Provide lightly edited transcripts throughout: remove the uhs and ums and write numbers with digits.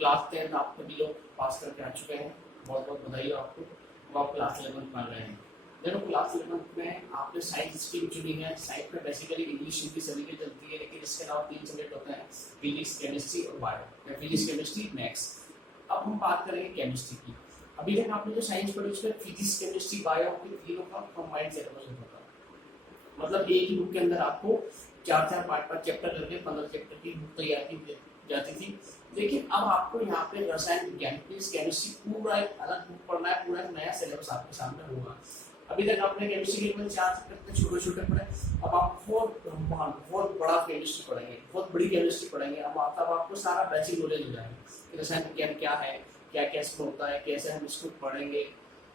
Class 10 आप सभी लोग पास करके आ चुके हैं, बहुत बहुत बधाई हो आपको। अब आप क्लास 11 पढ़ रहे हैं। देखो क्लास 11 में आपने साइंस स्ट्रीम चुनी है। साइंस में बेसिकली इंग्लिश हिंदी सभी की चलती है, लेकिन इसके अलावा 3 सब्जेक्ट होते हैं, फिजिक्स केमिस्ट्री और बायो, फिजिक्स केमिस्ट्री मैथ्स। अब हम बात करेंगे केमिस्ट्री की। अभी तक आपने जो साइंस पढ़ी उसमें फिजिक्स केमिस्ट्री बायो की तीनों का कंबाइंड सिलेबस होता है। मतलब एक ही बुक के अंदर आपको 4-4 5-5 चैप्टर करके 15 चैप्टर की बुक तैयार की जाती थी। लेकिन अब आपको यहाँ पे रसायन विज्ञान केमिस्ट्री पूरा एक अलग बुक पढ़ना है, पूरा एक नया सिलेबस आपके सामने होगा। अभी तक आपने केमिस्ट्री के केवल 4 चैप्टर छोटे छोटे पढ़े, अब आप बहुत बड़ा केमिस्ट्री पढ़ेंगे, बहुत बड़ी केमिस्ट्री पढ़ेंगे। अब आपको सारा बेसिक नॉलेज हो जाएगा, रसायन विज्ञान क्या है, क्या क्या इसमें होता है, कैसे हम इसको पढ़ेंगे,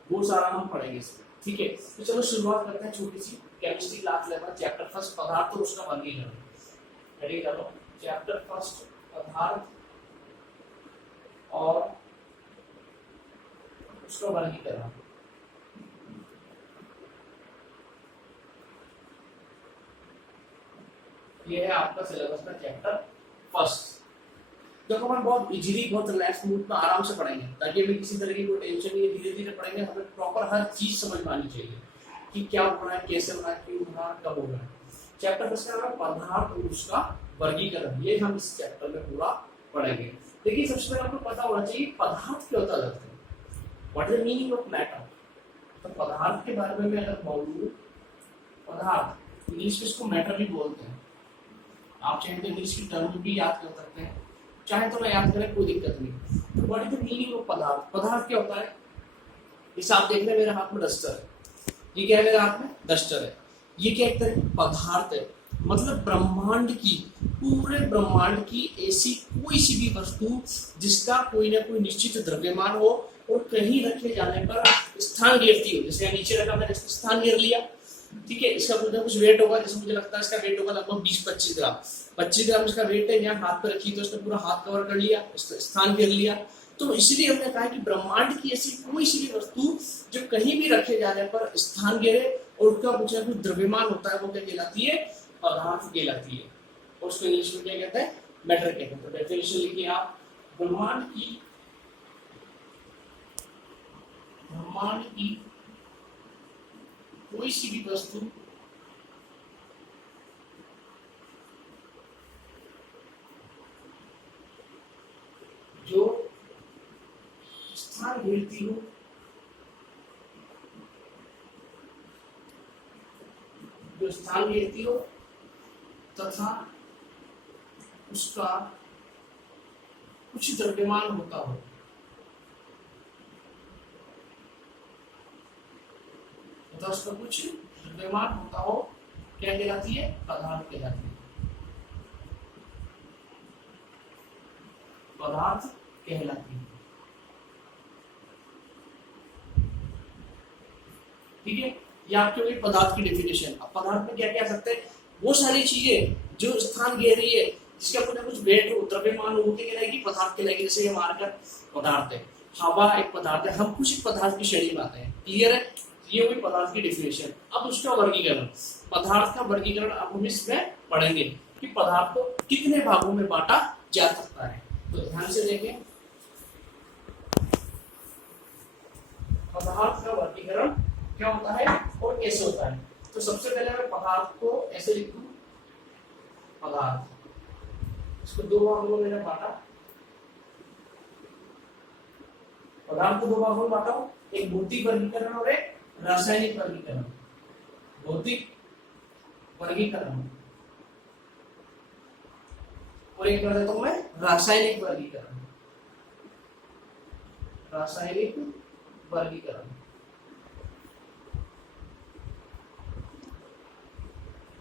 वो सारा हम पढ़ेंगे इसमें। ठीक है, तो चलो शुरुआत करते हैं छोटी सी केमिस्ट्री क्लास 11 चैप्टर फर्स्ट पदार्थ और उसका वर्गीकरण। रेडी करो, चैप्टर फर्स्ट पदार्थ और उसका वर्गीकरण। ये है आपका सिलेबस का चैप्टर फर्स्ट। देखो हम बहुत इजीली, बहुत रिलैक्स मूड में आराम से पढ़ेंगे, ताकि हमें किसी तरह की कोई टेंशन नहीं है। धीरे धीरे पढ़ेंगे, हमें प्रॉपर हर चीज समझ में आनी चाहिए कि क्या हो रहा है, कैसे हो रहा है, क्यों हो रहा है, कब हो रहा है। चैप्टर फर्स्ट का नाम है पदार्थ और उसका वर्गीकरण। ये हम इस चैप्टर में पूरा पढ़ेंगे। देखिए सबसे पहले आपको पता होना चाहिए पदार्थ क्या होता है, what is the meaning of matter. तो पदार्थ के बारे में मैं अगर बोलूं, पदार्थ इंग्लिश में इसको मैटर भी बोलते हैं। आप चाहे तो इंग्लिश की टर्म भी याद कर सकते हैं, चाहे तो मैं याद करें, कोई दिक्कत नहीं। तो what is the meaning of पदार्थ। पदार्थ क्या होता है, इस आप देख रहे हैं मेरे हाथ में डस्टर है, ये क्या है मेरे हाथ में डस्टर है, ये क्या एक तरह पदार्थ है। मतलब ब्रह्मांड की, पूरे ब्रह्मांड की ऐसी कोई सी भी वस्तु जिसका कोई ना कोई निश्चित द्रव्यमान हो और कहीं रखे जाने पर स्थान घेरती हो। जैसे नीचे रखा मैंने स्थान घेर लिया, ठीक है, इसका कुछ ना कुछ वेट होगा। जैसे मुझे लगता है इसका वेट होगा लगभग 20-25 ग्राम। 25 ग्राम इसका वेट है, यहाँ हाथ पे रखी तो इसने पूरा हाथ कवर कर लिया, स्थान घेर लिया। तो इसलिए हमने कहा कि ब्रह्मांड की ऐसी कोई सी भी वस्तु जो कहीं भी रखे जाने पर स्थान घेरे और उसका कुछ ना कुछ द्रव्यमान होता है, वो क्या कहलाती है, पदार्थ कहलाती है। और उसको इंग्लिश में क्या कहते हैं, मैटर कहते हैं। तो डेफिनेशन लिखिए आप, ब्रह्मांड की कोई सी भी वस्तु जो स्थान घेरती हो, तथा उसका कुछ द्रव्यमान होता हो, क्या कहलाती है, पदार्थ कहलाती है। पदार्थ कहलाती है, ठीक है। ये आपके लिए पदार्थ की डेफिनेशन। अब पदार्थ में क्या क्या सकते हैं, वो सारी चीजें जो स्थान घेर रही है, जिसका कुछ ना कुछ वेट हो, द्रव्यमान हो, वो क्या कहलाएगी, पदार्थ कहलाएगी। जैसे हमारा क्या पदार्थ है, हवा एक पदार्थ है, हम कुछ पदार्थ की श्रेणी में आते हैं, क्लियर है। ये हुई पदार्थ की डेफिनेशन। अब उसका वर्गीकरण, पदार्थ का वर्गीकरण अब हम इसमें पढ़ेंगे कि पदार्थ को कितने भागों में बांटा जा सकता है। तो ध्यान से देखें, पदार्थ का वर्गीकरण क्या होता है और कैसे होता है। तो सबसे पहले मैं पदार्थ को ऐसे लिख दूं, पदार्थ, इसको 2 भागों में मैंने बांटा। पदार्थ को 2 भागों में बांटा हूं, एक भौतिक वर्गीकरण और एक रासायनिक वर्गीकरण। भौतिक वर्गीकरण और एक कर देता हूं मैं रासायनिक वर्गीकरण। रासायनिक वर्गीकरण,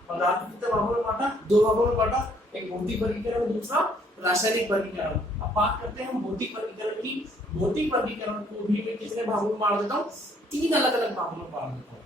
पदार्थ कितने भागों में बांटा, 2 भागों में बांटा, एक भौतिक वर्गीकरण और दूसरा रासायनिक वर्गीकरण। अब बात करते हैं हम भौतिक वर्गीकरण की। भौतिक वर्गीकरण को भी मैं कितने भागों में बांट देता हूँ, 3 अलग अलग भागों में बांट देता हूँ।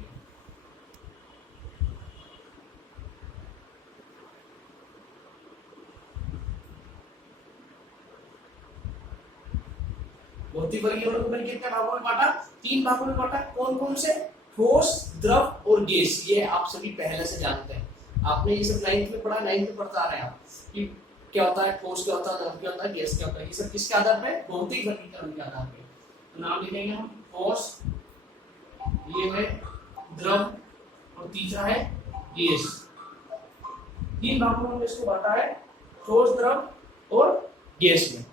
भौतिक वर्गीकरण को मैंने कितने भागों में बांटा, 3 भागों में बांटा। कौन कौन से, ठोस, द्रव और गैस। ये आप सभी पहले से जानते हैं, आपने ये सब 9th में पढ़ा, 9th में पढ़ता आ रहे हैं आप कि क्या होता है, ठोस क्या होता है, द्रव क्या होता है, गैस क्या होता है, ये सब किसके आधार पे, भौतिक वर्गीकरण के आधार पे। तो नाम लिखेंगे हम ठोस, ये है द्रव और तीसरा है गैस। तीन भागों में इसको बांटा है, ठोस, द्रव और गैस में।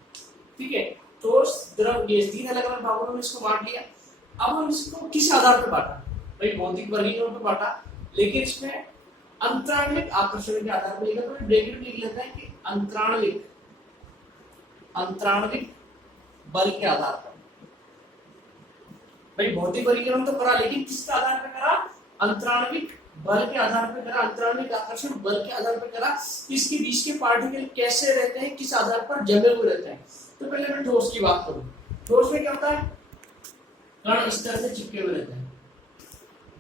ठीक है, ठोस, द्रव, गैस, तीन अलग अलग भागों में इसको बांट लिया। अब हम इसको किस आधार पे बांटा, भाई भौतिक वर्गीकरण पे बांटा, लेकिन इसमें अंतराणविक आकर्षण के आधार पर, तो ब्रैकेट में लिख लेते हैं कि अंतराणविक बल के आधार पर। भाई भौतिक वर्गीकरण तो करा, लेकिन किसके आधार पर करा, अंतराणविक बल के आधार पर करा, अंतराणविक आकर्षण बल के आधार पर करा। इसके बीच के पार्टिकल कैसे रहते हैं, किस आधार पर जमे हुए रहते हैं। तो पहले मैं ठोस की बात करूं। ठोस में क्या होता है, कण इस तरह से चिपके हुए रहते हैं,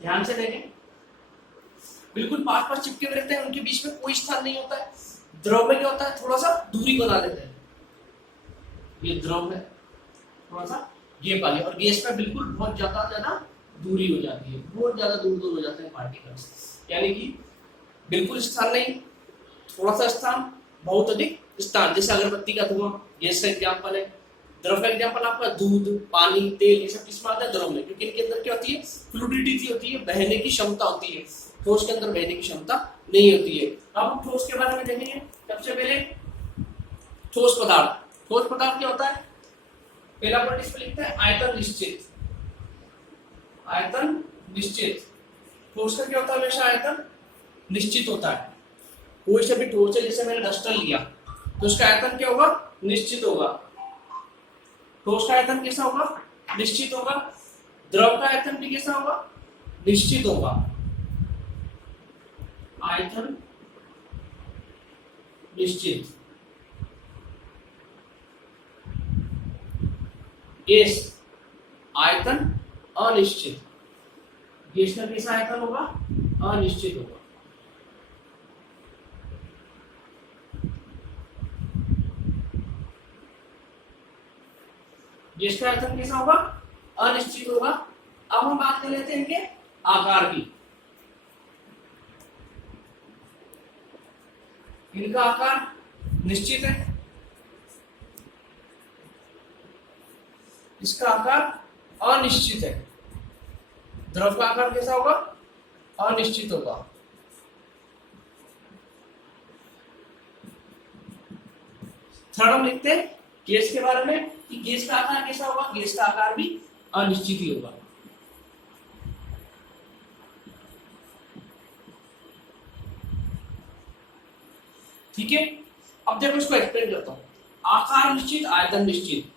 ध्यान से देखें, बिल्कुल पास पास चिपके हुए रहते हैं, उनके बीच में कोई स्थान नहीं होता है। द्रव में क्या होता है, थोड़ा सा दूरी बना लेते हैं, ये द्रव है, थोड़ा सा गैप आ गया, और गैस में बिल्कुल बहुत ज्यादा दूरी हो जाती है, बहुत ज्यादा दूर हो जाते हैं पार्टिकल्स, यानी कि बिल्कुल स्थान नहीं, थोड़ा सा स्थान, बहुत अधिक स्थान। जैसे अगरबत्ती का धुआं गैस का एग्जाम्पल है। द्रव का एग्जाम्पल आपका दूध, पानी, तेल, ये सब किसमें आता है, द्रव में, क्योंकि इनके अंदर क्या होती है, फ्लूइडिटी होती है, बहने की क्षमता होती है। ठोस के अंदर बहने की क्षमता नहीं होती है। अब हम ठोस के बारे में देखेंगे। सबसे पहले ठोस पदार्थ। ठोस पदार्थ क्या होता है, पहला पॉइंट इस पे लिखते हैं आयतन निश्चित। आयतन निश्चित, ठोस का क्या होता है, हमेशा आयतन निश्चित होता है। कोई से भी ठोस है, जैसे मैंने डस्टर लिया तो उसका आयतन क्या होगा, निश्चित होगा। ठोस का आयतन कैसा होगा, निश्चित होगा। द्रव का आयतन भी कैसा होगा, निश्चित होगा। आयतन निश्चित। गैस आयतन अनिश्चित। गैस का कैसा आयतन होगा, अनिश्चित होगा। गैस का आयतन कैसा होगा, अनिश्चित होगा। अब हम बात कर लेते हैं इनके आकार की। इनका आकार निश्चित है, इसका आकार अनिश्चित है। द्रव का आकार कैसा होगा, अनिश्चित होगा। थर्ड हम लिखते हैं गैस के बारे में कि गैस का आकार कैसा होगा, गैस का आकार भी अनिश्चित ही होगा। ठीक है, अब देखो इसको एक्सप्लेन करता हूं। आकार निश्चित, आयतन निश्चित,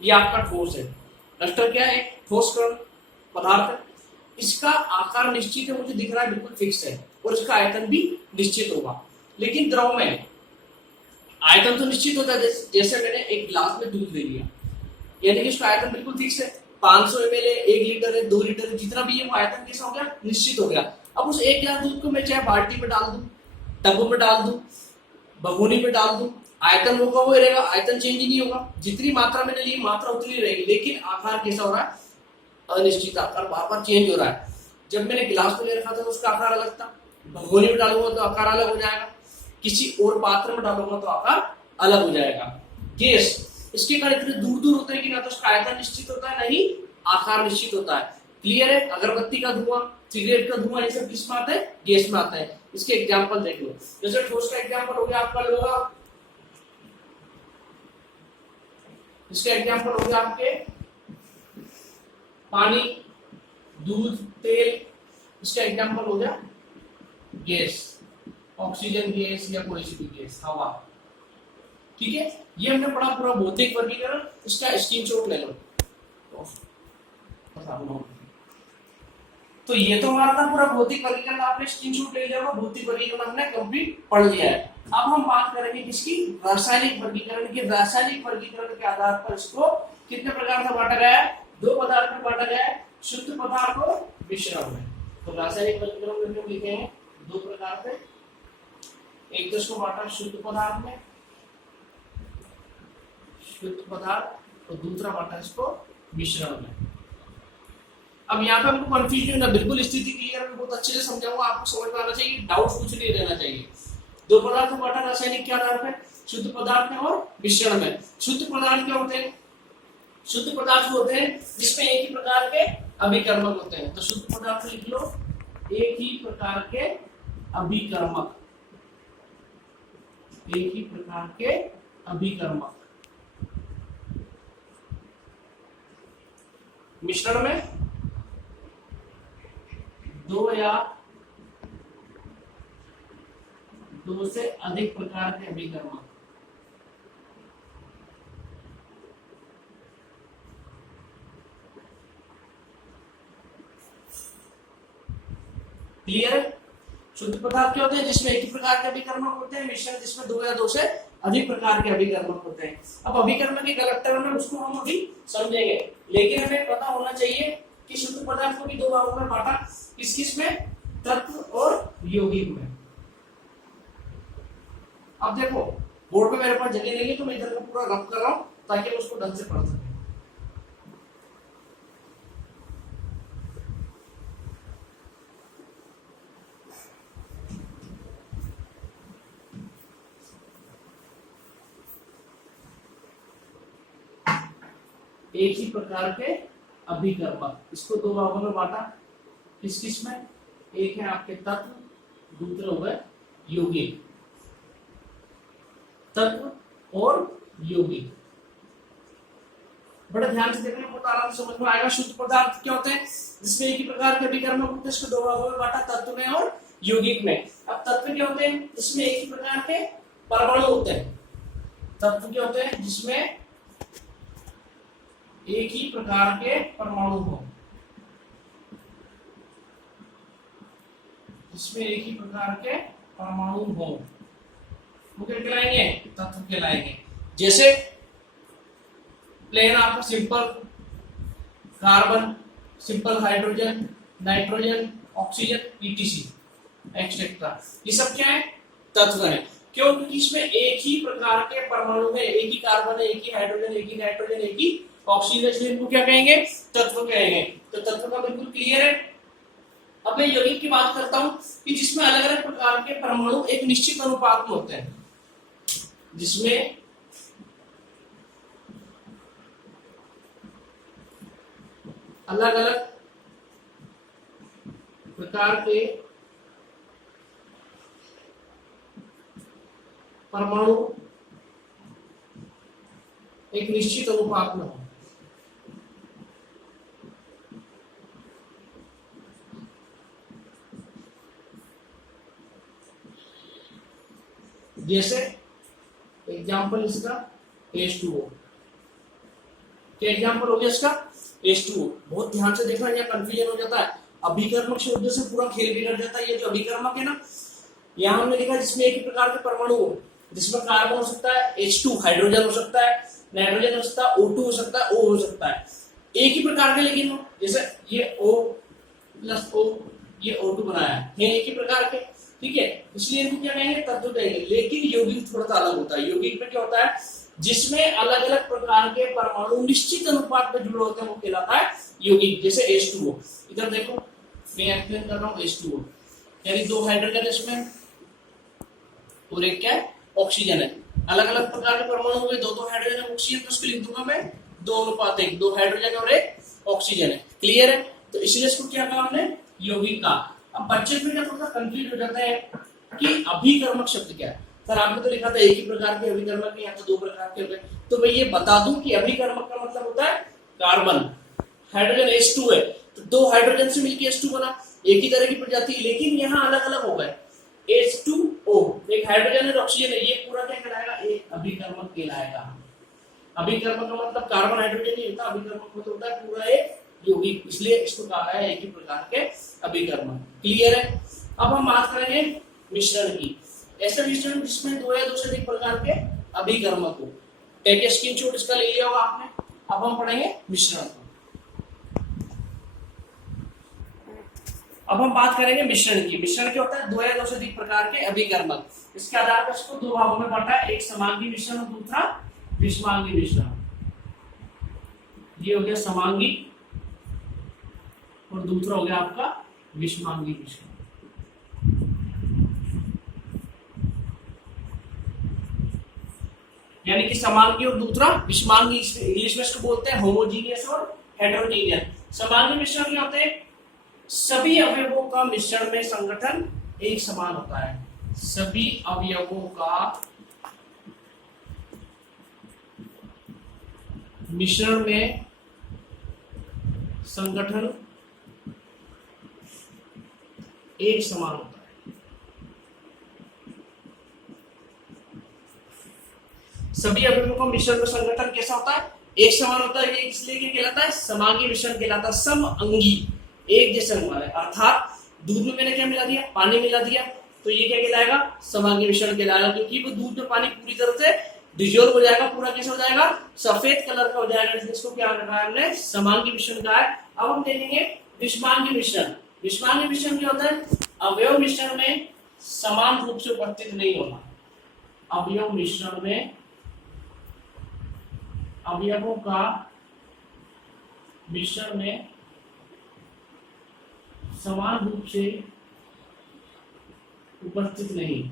ये आपका ठोस है। डस्टर क्या है, ठोस कण पदार्थ है। इसका आकार निश्चित है, मुझे दिख रहा है बिल्कुल फिक्स है, और इसका आयतन भी निश्चित होगा। लेकिन द्रव में आयतन तो निश्चित होता है, जैसे मैंने एक गिलास में दूध ले लिया, यानी कि इसका आयतन बिल्कुल फिक्स है। 500 ml है, 1 लीटर है, 2 लीटर है, जितना भी है वो आयतन कैसा हो गया, निश्चित हो गया। अब उस 1 गिलास दूध को मैं चाहे बाल्टी में डाल दूं, टब में डाल दूं, भगोनी में डाल दूं, आयतन होगा वो रहेगा, आयतन चेंज नहीं होगा। जितनी मात्रा मैंने ली मात्रा उतनी रहेगी, लेकिन आकार कैसा हो रहा है, अनिश्चित आकार बार बार चेंज हो रहा है। जब मैंने गिलास में ले रखा था तो उसका आकार अलग था, भगोनी में डालूंगा तो आकार अलग हो जाएगा, किसी और पात्र में डालूंगा तो आकार अलग हो जाएगा। गैस, इसके कारण इतने दूर दूर होते हैं कि ना तो उसका आयतन निश्चित होता है, नहीं आकार निश्चित होता है। क्लियर है, अगरबत्ती का धुआं, सिगरेट का धुआं, ये सब किस में आता है, गैस में आता है। इसके एग्जाम्पल देख लो, जैसे ठोस का एग्जाम्पल हो गया आपका लोहा, इसका एग्जाम्पल हो गया आपके पानी, दूध, तेल। इसका एग्जाम्पल हो गया गैस, ऑक्सीजन गैस या कोई सी भी गैस, हवा। ठीक है, ये हमने पढ़ा पूरा भौतिक वर्गीकरण। इसका स्क्रीनशॉट ले लो। तो ये तो हमारा था पूरा भौतिक वर्गीकरण, आपने स्क्रीनशॉट ले लिया होगा। भौतिक वर्गीकरण हमने कंप्लीट पढ़ लिया है। अब हम बात करेंगे किसकी, रासायनिक वर्गीकरण की। रासायनिक वर्गीकरण के आधार पर इसको कितने प्रकार से बांटा गया है, 2 पदार्थ में बांटा गया है, शुद्ध पदार्थ और मिश्रण में। तो रासायनिक वर्गीकरण में हम लिखे हैं 2 प्रकार से, एक तो इसको बांटा शुद्ध पदार्थ में, शुद्ध पदार्थ, और दूसरा बांटा इसको मिश्रण में। अब यहाँ पे हमको कंफ्यूजन है, बिल्कुल स्थिति क्लियर, मैं बहुत अच्छे से समझाऊंगा, आपको समझ में आना चाहिए, डाउट कुछ नहीं रहना चाहिए। दो पदार्थ को बांटा रासायनिक के आधार पर, शुद्ध पदार्थ में और मिश्रण में। शुद्ध पदार्थ क्या होते हैं? शुद्ध पदार्थ होते हैं जिसमें एक ही प्रकार के अभिकर्मक होते हैं। तो शुद्ध पदार्थ लिख लो, एक ही प्रकार के अभिकर्मक, एक ही प्रकार के अभिकर्मक। मिश्रण में दो या दो से अधिक प्रकार के अभिकर्मक। क्लियर है? शुद्ध पदार्थ क्या होते हैं? जिसमें एक ही प्रकार के अभिकर्मक होते हैं। मिश्रण जिसमें दो या दो से अधिक प्रकार के अभिकर्मक होते हैं। अब अभिकर्मक के गलत टर्म है, उसको हम अभी समझेंगे, लेकिन हमें पता होना चाहिए कि शुद्ध पदार्थ को भी दो भागों में बांटा, किस किस में? तत्व और यौगिक में। अब देखो बोर्ड पे मेरे पास जगह नहीं है तो मैं इधर को पूरा रफ कर रहा हूं ताकि हम उसको ढंग से पढ़ सकें। एक ही प्रकार के अभिकर्मक, इसको दो भागों में बांटा, किस किस में? एक है आपके तत्व, दूसरा हुआ यौगिक। तत्व और यौगिक बड़े ध्यान से देखना, बहुत आराम से समझ में आएगा। शुद्ध पदार्थ क्या होते हैं? जिसमें एक ही प्रकार के अभिकर्मक होते हैं, इसको दो भागों में बांटा, तत्व में और यौगिक में। अब तत्व क्या होते हैं? जिसमें एक ही प्रकार के परमाणु होते हैं। तत्व क्या होते हैं? जिसमें एक ही प्रकार के परमाणु हो, जिसमें एक ही प्रकार के परमाणु हो, वो क्या कहलाएंगे? तत्व कहलाएंगे। जैसे प्लेन आपका simple carbon, simple hydrogen, nitrogen, oxygen, etc etcetera, ये सब क्या है? तत्व है। क्यों? क्योंकि इसमें एक ही प्रकार के परमाणु है, एक ही कार्बन है, एक ही हाइड्रोजन, एक ही नाइट्रोजन, एक ही ऑक्सीजन, इसलिए इनको क्या कहेंगे? तत्व कहेंगे। तो तत्व का बिल्कुल क्लियर है। अब मैं यौगिक की बात करता हूं कि जिसमें अलग अलग प्रकार के परमाणु एक निश्चित अनुपात में होते हैं, जिसमें अलग अलग प्रकार के परमाणु एक निश्चित अनुपात में हो। जैसे एग्जाम्पल इसका H2O, क्या एग्जाम्पल हो गया इसका? H2O। बहुत ध्यान से देखना, यहाँ कंफ्यूजन हो जाता है, अभिकर्मक शब्द से पूरा खेल बिगड़ जाता है। ये जो अभिकर्मक है ना, यहाँ हमने लिखा जिसमें एक ही प्रकार के परमाणु हो, जिसमें कार्बन हो सकता है, H2 हाइड्रोजन हो सकता है, नाइट्रोजन हो सकता है, O2 हो सकता है, O हो सकता है, एक ही प्रकार के, लेकिन जैसे ये O प्लस O, ये O2 बनाया है, ये एक ही प्रकार के, ठीक है, इसलिए इनको क्या कहेंगे? तत्व कहेंगे। लेकिन यौगिक थोड़ा सा अलग होता है। यौगिक में क्या होता है? जिसमें अलग अलग प्रकार के परमाणु निश्चित अनुपात में जुड़े होते हैं, वो कहलाता है यौगिक। जैसे H2O, इधर देखो मैं एक्सप्लेन कर रहा हूँ। H2O यानी दो हाइड्रोजन इसमें और एक क्या है? ऑक्सीजन है। अलग अलग प्रकार के परमाणु हुए, दो हाइड्रोजन और ऑक्सीजन, तो उसको लिख दूंगा मैं 2:1, दो हाइड्रोजन और एक ऑक्सीजन है। क्लियर है? तो इसलिए इसको क्या कहा हमने? यौगिक का। अब बच्चे में क्या थोड़ा कंफ्यूज हो जाता है कि अभिकर्मक शब्द क्या है। सर आपने तो लिखा था एक ही प्रकार के अभिकर्मक है, यहाँ तो दो प्रकार के हो गए। तो मैं ये बता दूं कि अभिकर्मक का मतलब होता है कार्बन, हाइड्रोजन H2 है, तो दो हाइड्रोजन से मिलकर H2 बना, एक ही तरह की प्रजाति, लेकिन यहाँ अलग अलग हो गए। H2O, एक हाइड्रोजन और ऑक्सीजन है, ये पूरा क्या कहलाएगा? एक अभिकर्मक कहलाएगा। अभिकर्मक का मतलब कार्बन हाइड्रोजन नहीं होता, अभिकर्मक मतलब होता है पूरा एक यौगिक, इसलिए इसको कहा है एक ही प्रकार के अभिकर्मक। क्लियर है? अब हम बात करेंगे मिश्रण की। ऐसे मिश्रण जिसमें दो या दो से अधिक प्रकार के अभिकर्मक हो। टेक स्क्रीनशॉट इसका ले लिया होगा आपने। अब हम पढ़ेंगे मिश्रण को। अब हम बात करेंगे मिश्रण की। मिश्रण क्या होता है? दो या दो से अधिक प्रकार के अभिकर्मक। इसके आधार पर इसको दो भागों में बांटा है, एक समांगी मिश्रण और दूसरा विषमांगी मिश्रण। ये हो गया समांगी और दूसरा हो गया आपका विषमांगी मिश्रण। यानी कि समांगी और दूसरा विषमांगी, इंग्लिश में इसको बोलते हैं होमोजीनियस और हेटेरोजीनियस। समांगी मिश्रण क्या होते हैं? सभी अवयवों का मिश्रण में संगठन एक समान होता है। सभी अवयवों का मिश्रण में संगठन एक समान होता है। सभी अवयवों का मिश्रण में संगठन कैसा होता है? एक समान होता है। ये इसलिए क्या कहलाता है? समांगी मिश्रण कहलाता है। समअंगी, एक जैसा अनुमान है। अर्थात दूध में मैंने क्या मिला दिया? पानी मिला दिया, तो ये क्या कहलाएगा? समांगी मिश्रण कहलाएगा, क्योंकि वो दूध में पानी पूरी तरह से डिजोल्व हो जाएगा, पूरा कैसे हो जाएगा? सफेद कलर का हो जाएगा, जिसको क्या रखा है हमने? समांगी मिश्रण कहा है। अब हम देखेंगे विषमांगी मिश्रण। विषमांगी मिश्रण क्या होता है? अवयव मिश्रण में समान रूप से उपस्थित नहीं होना। अवयव मिश्रण में अवयवों का मिश्रण में समान रूप से उपस्थित नहीं।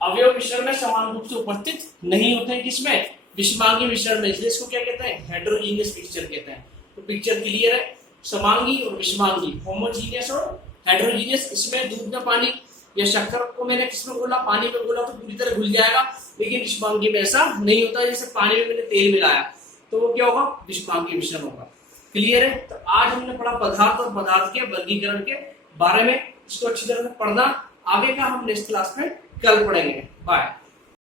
अवयव मिश्रण में समान रूप से उपस्थित नहीं होते हैं। किसमें? विषमांगी मिश्रण में। इसलिए इसको क्या कहते हैं? हेटेरोजीनियस पिक्चर कहते हैं। तो पिक्चर क्लियर है? समांगी और विषमांगी, होमोजीनियस और हेटेरोजीनियस। इसमें दूध में पानी या शक्कर को मैंने किसमें घोला? पानी में घोला, तो पूरी तरह घुल जाएगा। लेकिन विषमांगी में ऐसा नहीं होता। जैसे पानी में मैंने तेल मिलाया तो वो क्या होगा? विषमांगी मिश्रण होगा। क्लियर है? तो आज हमने पढ़ा पदार्थ और पदार्थ के वर्गीकरण के बारे में। इसको अच्छी तरह से पढ़ना। आगे का हम नेक्स्ट क्लास में कल पढ़ेंगे। बाय।